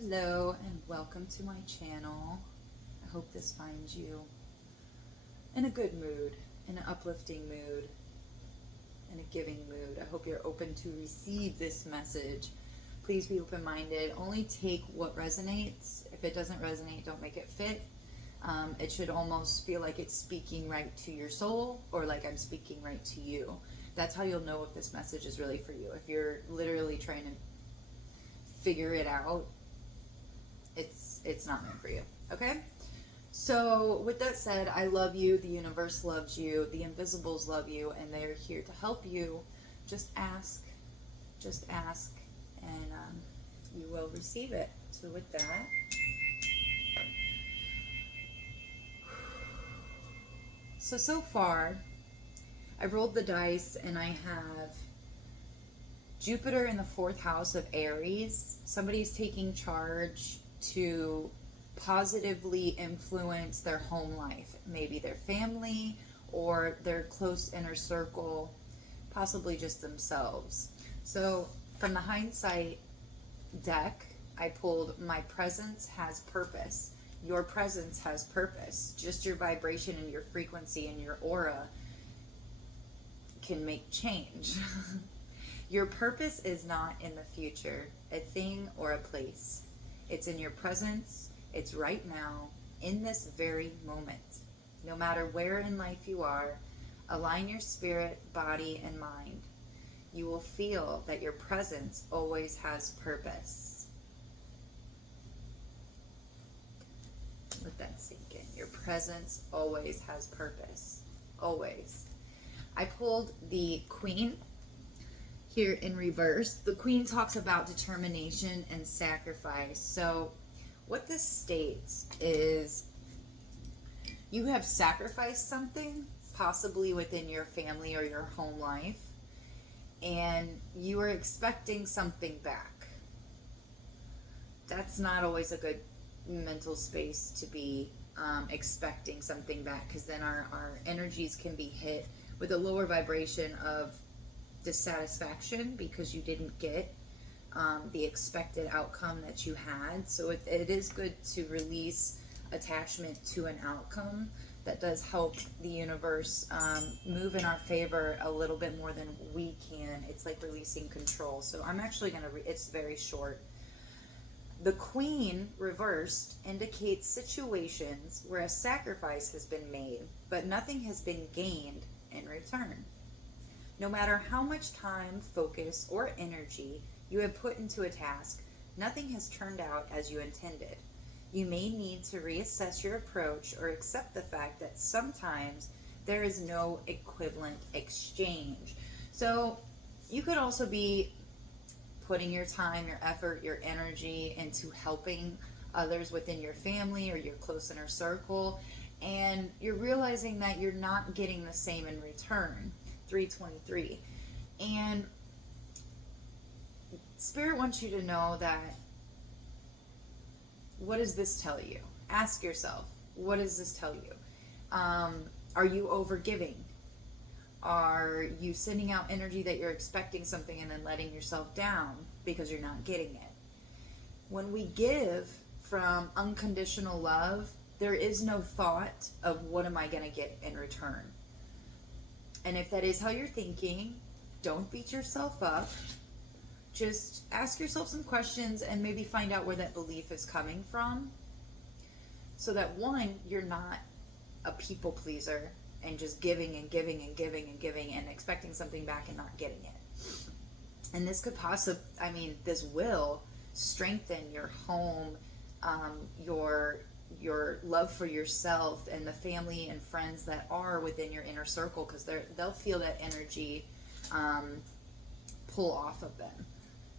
Hello and welcome to my channel. I hope this finds you in a good mood, in an uplifting mood, in a giving mood. I hope you're open to receive this message. Please be open-minded. Only take what resonates. If it doesn't resonate, don't make it fit. It should almost feel like it's speaking right to your soul, or like I'm speaking right to you. That's how you'll know if this message is really for you. If you're literally trying to figure it out, it's not meant for you. Okay? So with that said, I love you, the universe loves you, the invisibles love you, and they're here to help you. Just ask, and you will receive it. So with that, so far I rolled the dice and I have Jupiter in the fourth house of Aries. Somebody's taking charge to positively influence their home life, maybe their family or their close inner circle, possibly just themselves. So from the hindsight deck, I pulled my presence has purpose. Your presence has purpose. Just your vibration and your frequency and your aura can make change. Your purpose is not in the future, a thing or a place. It's in your presence. It's right now, in this very moment. No matter where in life you are, align your spirit, body, and mind. You will feel that your presence always has purpose. Let that sink in. Your presence always has purpose. Always. I pulled the Queen here in reverse. The Queen talks about determination and sacrifice. So what this states is you have sacrificed something, possibly within your family or your home life, and you are expecting something back. That's not always a good mental space to be expecting something back, because then our energies can be hit with a lower vibration of dissatisfaction because you didn't get the expected outcome that you had. So it is good to release attachment to an outcome. That does help the universe move in our favor a little bit more than we can. It's like releasing control. So I'm actually going to, it's very short. The Queen reversed indicates situations where a sacrifice has been made, but nothing has been gained in return. No matter how much time, focus, or energy you have put into a task, nothing has turned out as you intended. You may need to reassess your approach or accept the fact that sometimes there is no equivalent exchange. So you could also be putting your time, your effort, your energy into helping others within your family or your close inner circle, and you're realizing that you're not getting the same in return. 323. And Spirit wants you to know that, what does this tell you? Ask yourself, what does this tell you? Are you overgiving? Are you sending out energy that you're expecting something and then letting yourself down because you're not getting it? When we give from unconditional love, there is no thought of what am I going to get in return. And if that is how you're thinking, don't beat yourself up. Just ask yourself some questions and maybe find out where that belief is coming from. So that, one, you're not a people pleaser and just giving and giving and giving and giving and expecting something back and not getting it. And this could this will strengthen your home, your love for yourself and the family and friends that are within your inner circle, because they'll feel that energy pull off of them.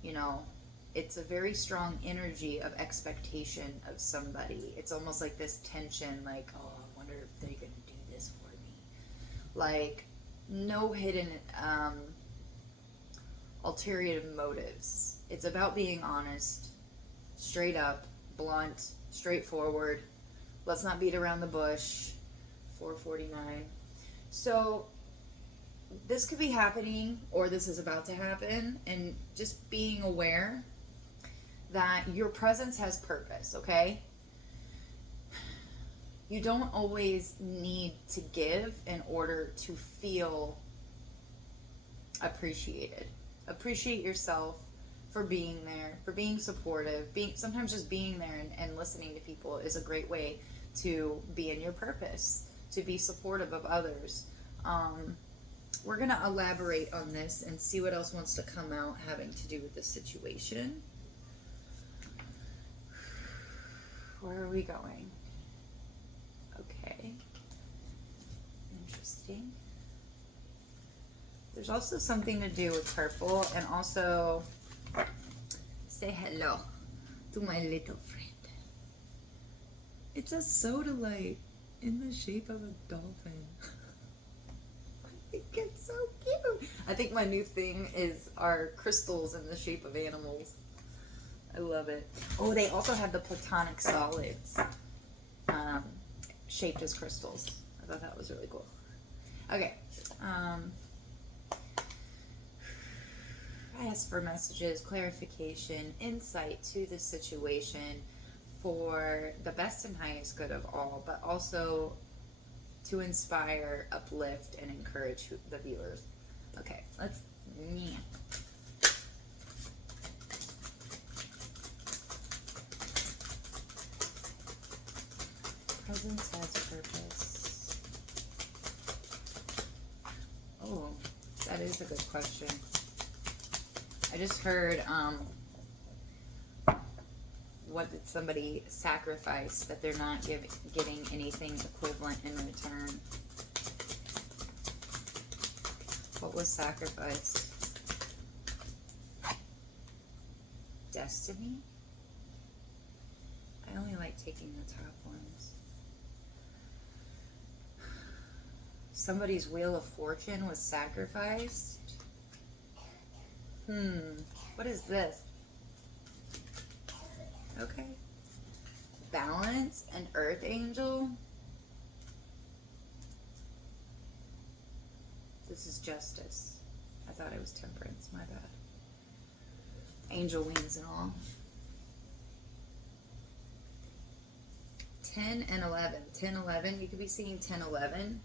You know, it's a very strong energy of expectation of somebody. It's almost like this tension, like, oh, I wonder if they're going to do this for me. Like, no hidden ulterior motives. It's about being honest, straight up, blunt, straightforward. Let's not beat around the bush. 449. So this could be happening, or this is about to happen, and just being aware that your presence has purpose, okay? You don't always need to give in order to feel appreciated. Appreciate yourself for being there, for being supportive. Sometimes just being there and listening to people is a great way to be in your purpose, to be supportive of others. We're going to elaborate on this and see what else wants to come out having to do with this situation. Where are we going? Okay. Interesting. There's also something to do with purple, and also say hello to my little friend. It's a soda light in the shape of a dolphin. I think it's so cute. I think my new thing is our crystals in the shape of animals. I love it. Oh, they also have the platonic solids shaped as crystals. I thought that was really cool. Okay. I asked for messages, clarification, insight to the situation for the best and highest good of all, but also to inspire, uplift, and encourage the viewers. Okay, let's. Yeah. Presence has purpose. Oh, that is a good question. I just heard, what did somebody sacrifice that they're not getting anything equivalent in return? What was sacrificed? Destiny? I only like taking the top ones. Somebody's wheel of fortune was sacrificed? What is this? Okay. Balance and earth angel. This is justice. I thought it was temperance. My bad. Angel wings and all. 10 and 11. 10, 11. You could be seeing 10, 11.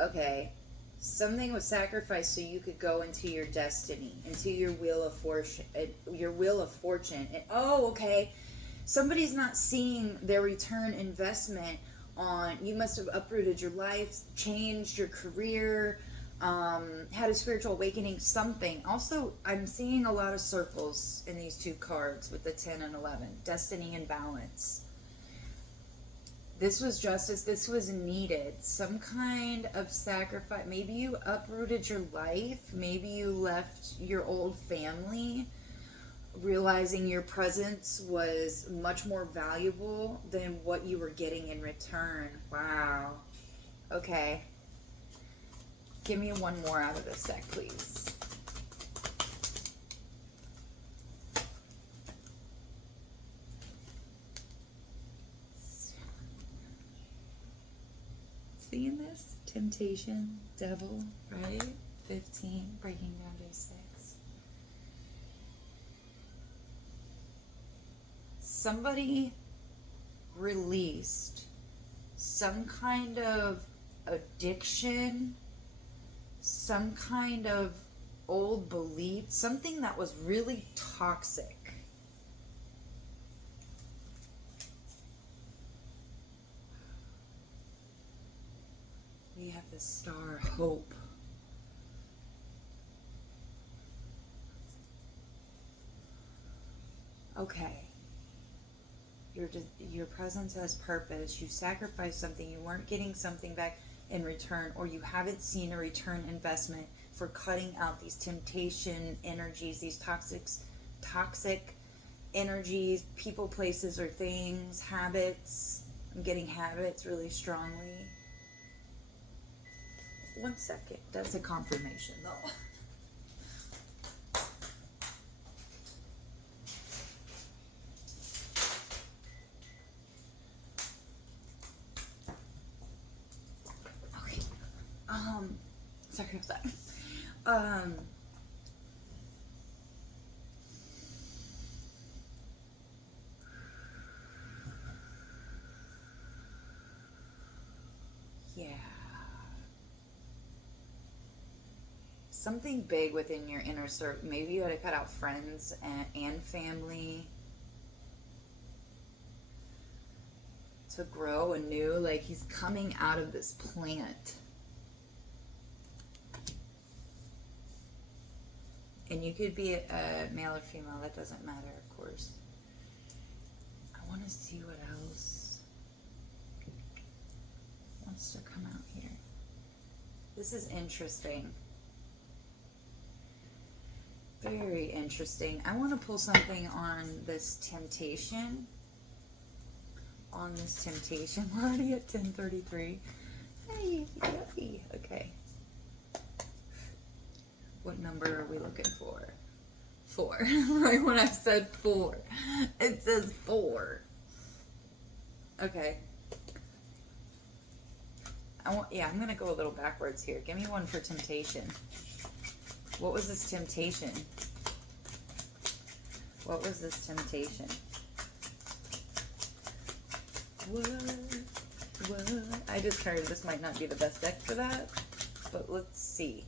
Okay. Something was sacrificed so you could go into your destiny, into your wheel of fortune. Oh, okay. Somebody's not seeing their return investment on. You must have uprooted your life, changed your career, had a spiritual awakening. Something. Also, I'm seeing a lot of circles in these two cards with the 10 and 11. Destiny and balance. This was justice. This was needed. Some kind of sacrifice. Maybe you uprooted your life. Maybe you left your old family, realizing your presence was much more valuable than what you were getting in return. Wow. Okay. Give me one more out of this deck, please. Seeing this? Temptation, devil, right? 15, breaking down to 6. Somebody released some kind of addiction, some kind of old belief, something that was really toxic. We have the star hope. Okay. Your presence has purpose. You sacrificed something. You weren't getting something back in return, or you haven't seen a return investment for cutting out these temptation energies, these toxic energies, people, places, or things, habits. I'm getting habits really strongly. One second. That's a confirmation, though. Sorry about that. Um, yeah. Something big within your inner circle. Maybe you had to cut out friends and family to grow anew. Like he's coming out of this plant. And you could be a male or female. That doesn't matter, of course. I want to see what else wants to come out here. This is interesting. Very interesting. I want to pull something on this temptation. On this temptation. We're already at 10:33. Hey, yay. Okay. What number are we looking for? 4. Right when I said 4. It says 4. Okay. I'm going to go a little backwards here. Give me one for temptation. What was this temptation? What was this temptation? What? I just heard this might not be the best deck for that, but let's see.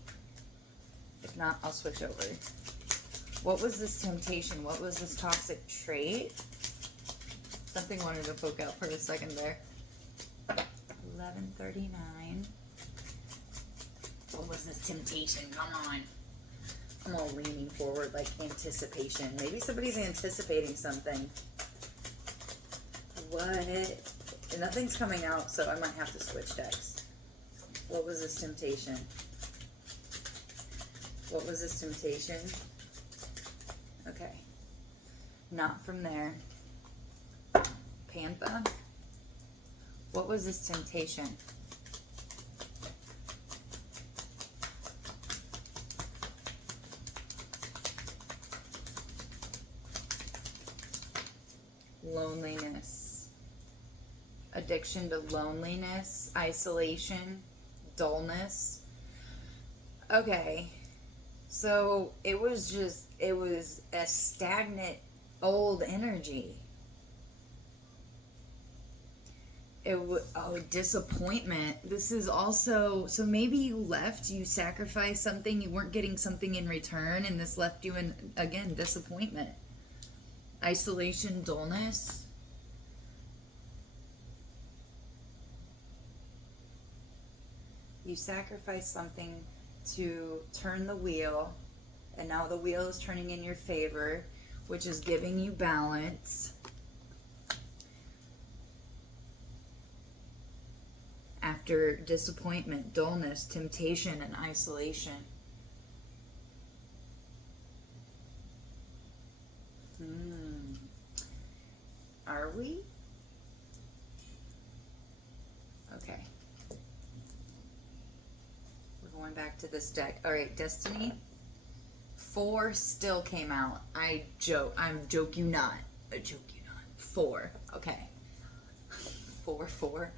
If not, I'll switch over. What was this temptation? What was this toxic trait? Something wanted to poke out for a second there. 11:39. What was this temptation? Come on. I'm all leaning forward like anticipation. Maybe somebody's anticipating something. What? Nothing's coming out, so I might have to switch decks. What was this temptation? What was this temptation? Okay. Not from there. Pantha. What was this temptation? Loneliness. Addiction to loneliness, isolation, dullness. Okay. So it was a stagnant old energy. Disappointment. This is also, so maybe you left, you sacrificed something, you weren't getting something in return, and this left you in, again, disappointment. Isolation, dullness. You sacrificed something to turn the wheel, and now the wheel is turning in your favor, which is giving you balance. After disappointment, dullness, temptation, and isolation. Are we? Okay. We're going back to this deck. All right, Destiny. 4 still came out. I'm joke you not. I joke you not. 4. Okay. 4.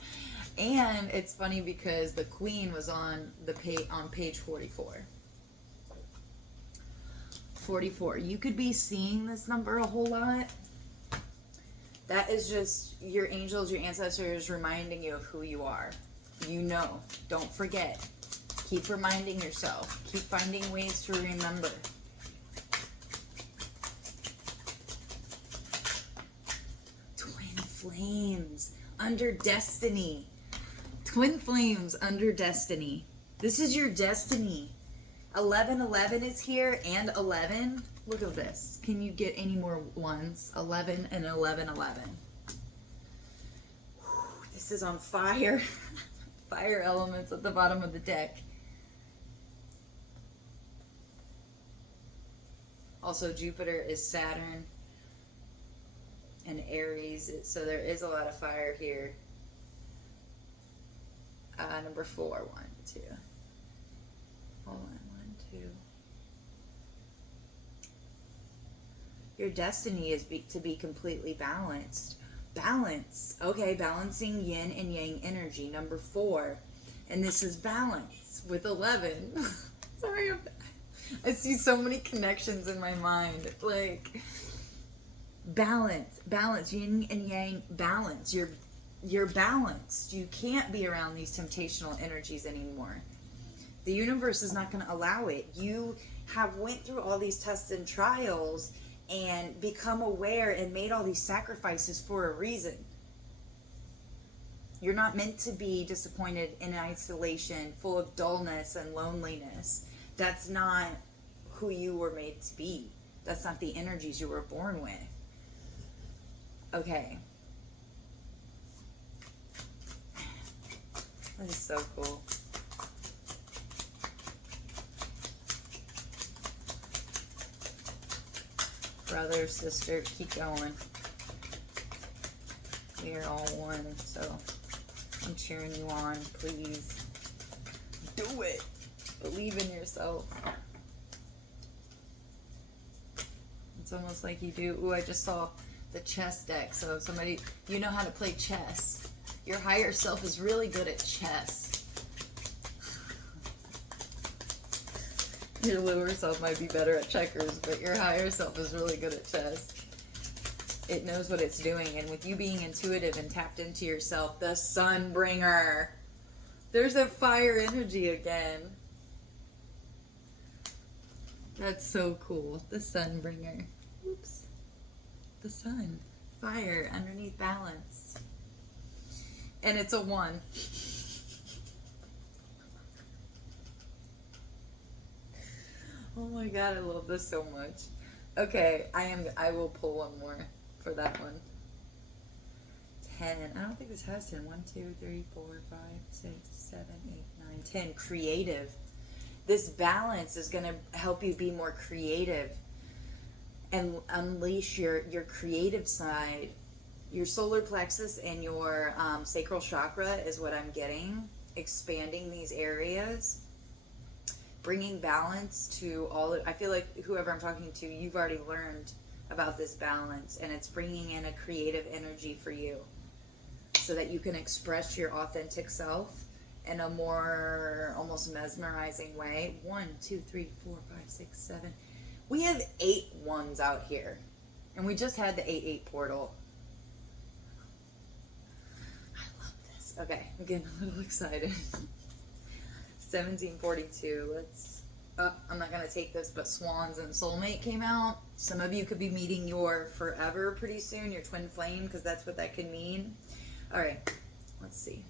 And it's funny because the Queen was on the page 44. 44. You could be seeing this number a whole lot. That is just your angels, your ancestors reminding you of who you are. You know. Don't forget. Keep reminding yourself. Keep finding ways to remember. Twin flames under destiny. Twin flames under destiny. This is your destiny. 1111 is here, and 11. Look at this. Can you get any more ones? 11 and 1111. This is on fire. Fire elements at the bottom of the deck. Also, Jupiter is Saturn and Aries, so there is a lot of fire here. Number 4, 1, 2. Hold on, 1, 2. Your destiny is to be completely balanced. Balance. Okay, balancing yin and yang energy. Number 4. And this is balance with 11. Sorry, I see so many connections in my mind. Like, balance, yin and yang, balance. You're balanced. You can't be around these temptational energies anymore. The universe is not going to allow it. You have went through all these tests and trials and become aware and made all these sacrifices for a reason. You're not meant to be disappointed in isolation, full of dullness and loneliness. That's not who you were made to be. That's not the energies you were born with. Okay. That is so cool. Brother, sister, keep going. We are all one, so I'm cheering you on. Please do it. Believe in yourself. It's almost like you do. Ooh, I just saw the chess deck. So somebody, you know how to play chess. Your higher self is really good at chess. Your lower self might be better at checkers, but your higher self is really good at chess. It knows what it's doing, and with you being intuitive and tapped into yourself, the sun bringer. There's a fire energy again. That's so cool. The sun bringer. Oops. The sun. Fire underneath balance. And it's a 1. Oh my god, I love this so much. Okay, I will pull one more for that one. 10. I don't think this has 10. 1, 2, 3, 4, 5, 6, 7, 8, 9, 10. Creative. This balance is going to help you be more creative and unleash your creative side. Your solar plexus and your sacral chakra is what I'm getting. Expanding these areas. Bringing balance to all of, I feel like whoever I'm talking to, you've already learned about this balance, and it's bringing in a creative energy for you so that you can express your authentic self in a more almost mesmerizing way. 1, 2, 3, 4, 5, 6, 7. We have 8 ones out here, and we just had the 8-8 portal. I love this. Okay, I'm getting a little excited. 1742. Let's. I'm not gonna take this, but Swans and Soulmate came out. Some of you could be meeting your forever pretty soon, your twin flame, because that's what that could mean. All right, let's see.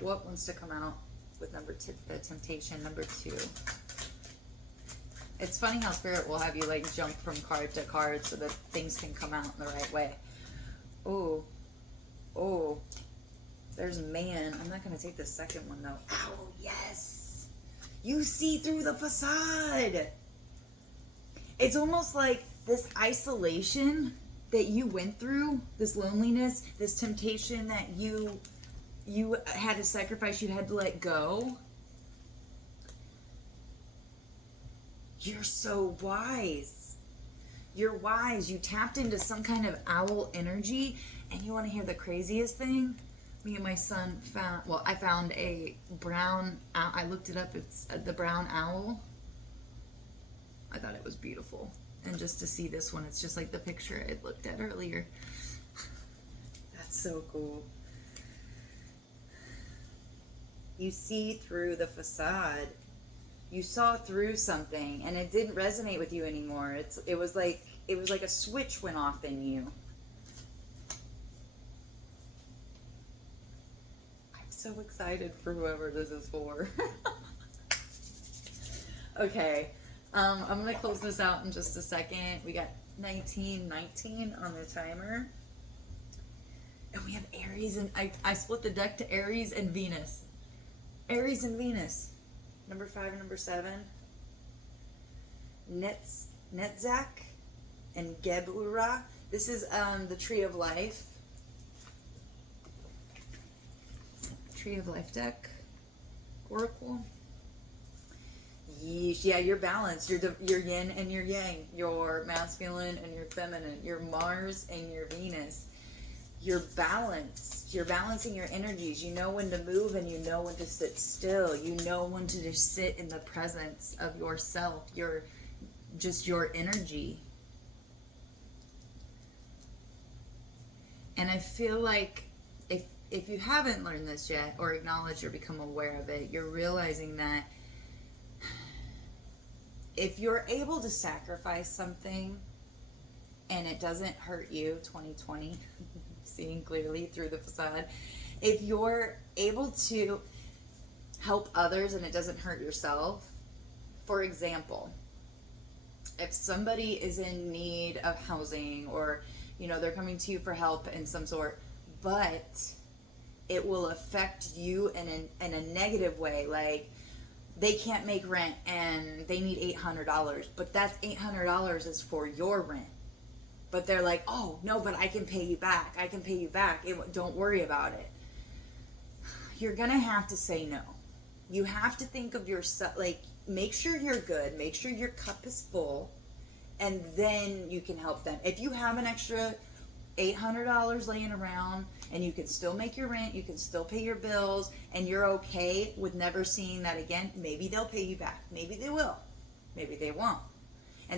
What wants to come out with temptation number 2? It's funny how Spirit will have you like jump from card to card so that things can come out in the right way. Oh, oh. There's man. I'm not going to take the second one, though. Oh, yes. You see through the facade. It's almost like this isolation that you went through, this loneliness, this temptation that you had to sacrifice, you had to let go. You're so wise. You're wise. You tapped into some kind of owl energy, and you want to hear the craziest thing? Me and my son I found a brown owl. I looked it up. It's the brown owl. I thought it was beautiful. And just to see this one, it's just like the picture I looked at earlier. That's so cool. You see through the facade. You saw through something, and it didn't resonate with you anymore. It was like a switch went off in you. So excited for whoever this is for. Okay, I'm gonna close this out in just a second. We got 1919 on the timer, and we have Aries, and I split the deck to Aries and Venus. Aries and Venus, number 5 and number 7. Netzach and Geburah. This is the Tree of Life. Tree of Life deck, Oracle. Yeesh. Yeah, you're balanced. Your yin and your yang. Your masculine and your feminine. Your Mars and your Venus. You're balanced. You're balancing your energies. You know when to move and you know when to sit still. You know when to just sit in the presence of yourself, your energy. And I feel like if you haven't learned this yet or acknowledged or become aware of it, you're realizing that if you're able to sacrifice something and it doesn't hurt you, 2020, seeing clearly through the facade, if you're able to help others and it doesn't hurt yourself, for example, if somebody is in need of housing or they're coming to you for help in some sort, but it will affect you in a negative way, like they can't make rent and they need $800, but that's $800 is for your rent. But they're like, oh, no, but I can pay you back. Don't worry about it. You're going to have to say no. You have to think of yourself, like, make sure you're good. Make sure your cup is full. And then you can help them. If you have an extra $800 laying around and you can still make your rent, you can still pay your bills, and you're okay with never seeing that again, maybe they'll pay you back. Maybe they will. Maybe they won't.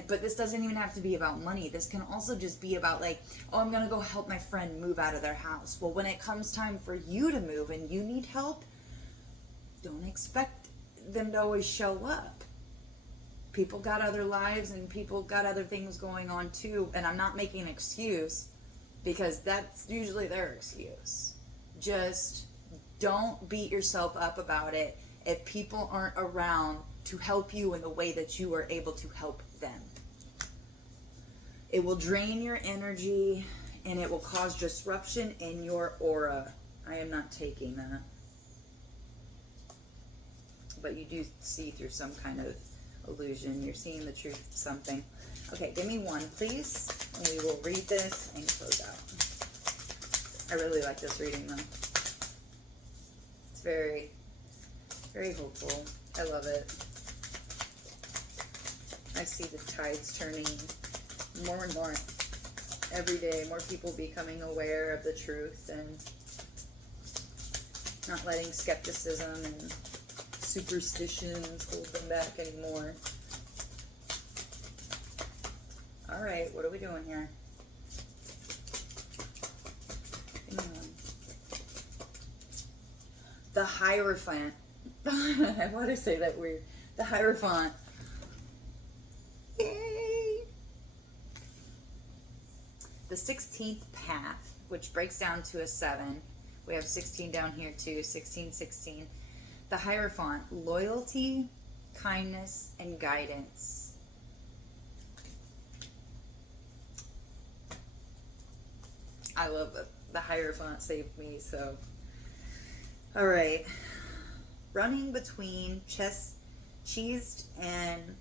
But this doesn't even have to be about money. This can also just be about like, oh, I'm going to go help my friend move out of their house. Well, when it comes time for you to move and you need help, don't expect them to always show up. People got other lives and people got other things going on too. And I'm not making an excuse because that's usually their excuse. Just don't beat yourself up about it if people aren't around to help you in the way that you are able to help them. It will drain your energy and it will cause disruption in your aura. I am not taking that. But you do see through some kind of illusion. You're seeing the truth of something. Okay, give me one, please. And we will read this and close out. I really like this reading, though. It's very, very hopeful. I love it. I see the tides turning more and more every day. More people becoming aware of the truth and not letting skepticism and superstitions hold them back anymore. All right, what are we doing here? The Hierophant. I want to say that weird. The Hierophant. Yay! The 16th path, which breaks down to a 7. We have 16 down here too. 16, 16. The Hierophant. Loyalty, kindness, and guidance. I love it. The Hierophant saved me, so. All right. Running between cheesed and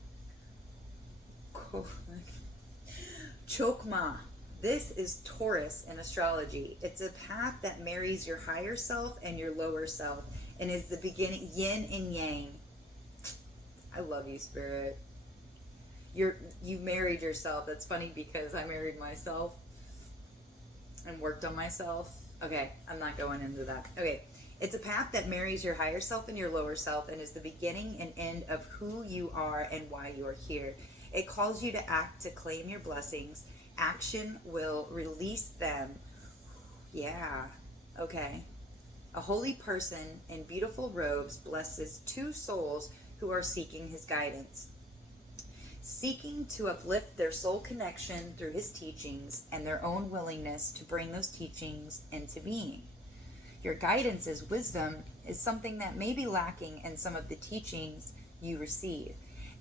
Chokmah. This is Taurus in astrology. It's a path that marries your higher self and your lower self and is the beginning, yin and yang. I love you, Spirit. You married yourself. That's funny because I married myself and worked on myself. Okay, I'm not going into that. Okay. It's a path that marries your higher self and your lower self and is the beginning and end of who you are and why you are here. It calls you to act to claim your blessings. Action will release them. Yeah. Okay. A holy person in beautiful robes blesses 2 souls who are seeking his guidance, seeking to uplift their soul connection through his teachings and their own willingness to bring those teachings into being. Your guidance's wisdom is something that may be lacking in some of the teachings you receive,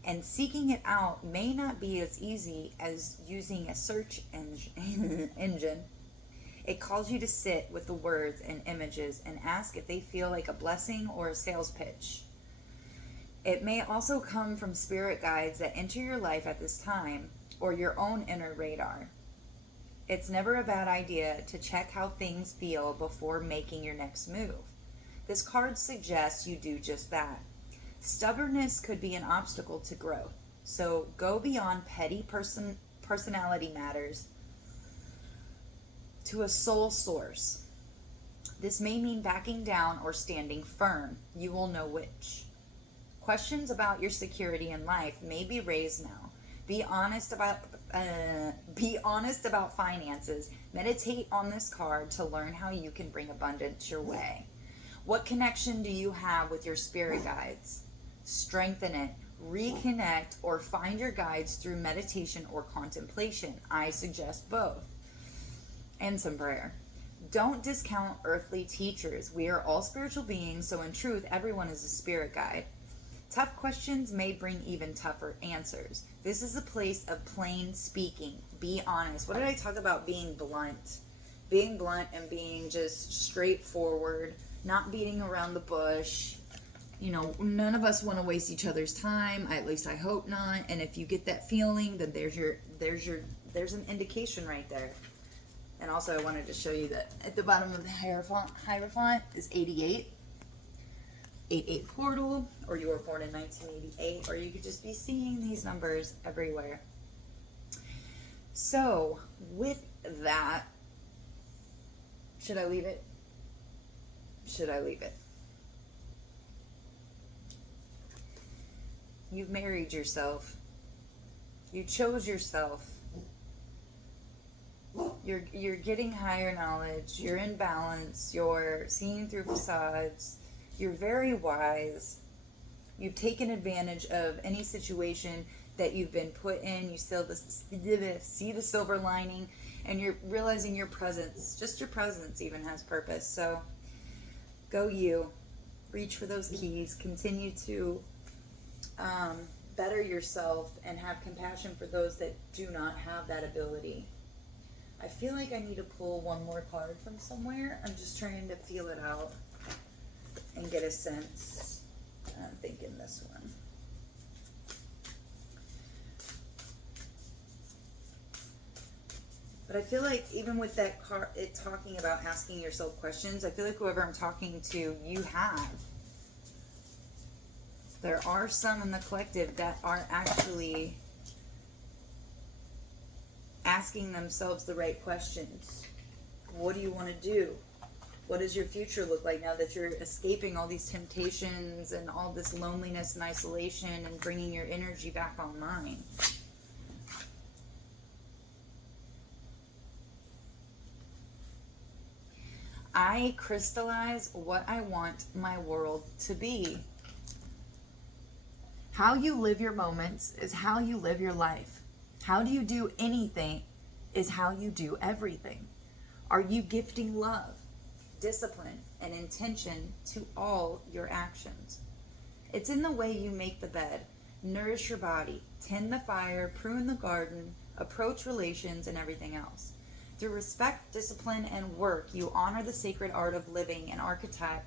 and seeking it out may not be as easy as using a search engine. It calls you to sit with the words and images and ask if they feel like a blessing or a sales pitch. It may also come from spirit guides that enter your life at this time or your own inner radar. It's never a bad idea to check how things feel before making your next move. This card suggests you do just that. Stubbornness could be an obstacle to growth, so go beyond petty personality matters. to a soul source. This may mean backing down or standing firm. You will know which. Questions about your security in life may be raised now. Be honest about finances. Meditate on this card to learn how you can bring abundance your way. What connection do you have with your spirit guides? Strengthen it. Reconnect or find your guides through meditation or contemplation. I suggest both. And some prayer. Don't discount earthly teachers. We are all spiritual beings, so in truth, everyone is a spirit guide. Tough questions may bring even tougher answers. This is a place of plain speaking. Be honest. What did I talk about being blunt? Being blunt and being just straightforward, not beating around the bush. You know, none of us want to waste each other's time. At least I hope not. And if you get that feeling, then there's an indication right there. And also I wanted to show you that at the bottom of the Hierophant is 88. 88 portal, or you were born in 1988, or you could just be seeing these numbers everywhere. So, with that, should I leave it? Should I leave it? You've married yourself. You chose yourself. You're getting higher knowledge. You're in balance. You're seeing through facades. You're very wise. You've taken advantage of any situation that you've been put in. You still see the silver lining, and you're realizing your presence, just your presence even has purpose. So go you. Reach for those keys. Continue to better yourself and have compassion for those that do not have that ability. I feel like I need to pull one more card from somewhere. I'm just trying to feel it out and get a sense. I'm thinking this one. But I feel like even with that card, it talking about asking yourself questions, I feel like whoever I'm talking to, you have. There are some in the collective that are actually asking themselves the right questions. What do you want to do? What does your future look like now that you're escaping all these temptations and all this loneliness and isolation and bringing your energy back online? I crystallize what I want my world to be. How you live your moments is how you live your life. How do you do anything is how you do everything. Are you gifting love, discipline, and intention to all your actions? It's in the way you make the bed, nourish your body, tend the fire, prune the garden, approach relations, and everything else. Through respect, discipline, and work, you honor the sacred art of living and architect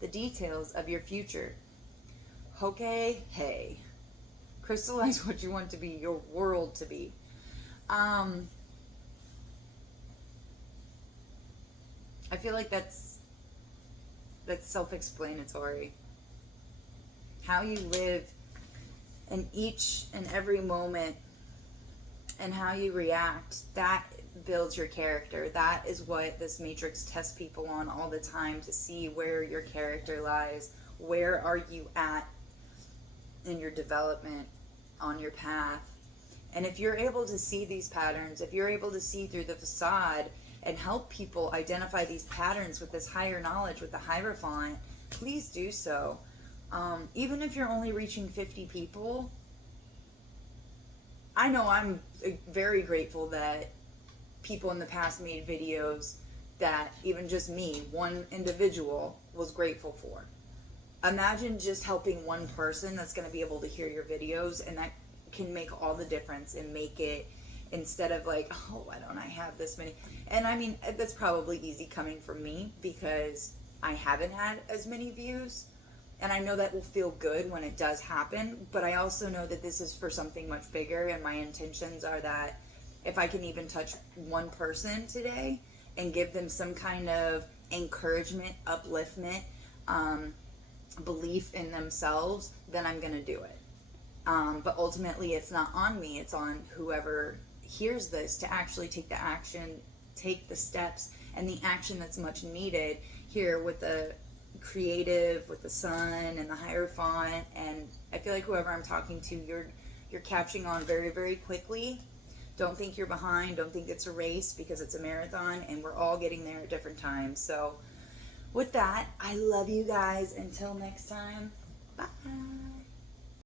the details of your future. Okay, hey. Crystallize what you want to be, your world to be. I feel like that's self-explanatory. How you live in each and every moment and how you react, that builds your character. That is what this matrix tests people on all the time, to see where your character lies. Where are you at in your development on your path? And if you're able to see these patterns, if you're able to see through the facade and help people identify these patterns with this higher knowledge, with the Hierophant, please do so. Even if you're only reaching 50 people, I know I'm very grateful that people in the past made videos that even just me, one individual, was grateful for. Imagine just helping one person that's going to be able to hear your videos, and that can make all the difference and make it, instead of like, oh, why don't I have this many? And I mean, that's probably easy coming from me because I haven't had as many views. And I know that will feel good when it does happen, but I also know that this is for something much bigger, and my intentions are that if I can even touch one person today and give them some kind of encouragement, upliftment, belief in themselves, then I'm going to do it. But ultimately, it's not on me, it's on whoever hears this to actually take the action, take the steps and the action that's much needed here with the creative, with the sun and the Hierophant. And I feel like whoever I'm talking to, you're catching on very, very quickly. Don't think you're behind. Don't think it's a race, because it's a marathon and we're all getting there at different times. So with that, I love you guys. Until next time, bye.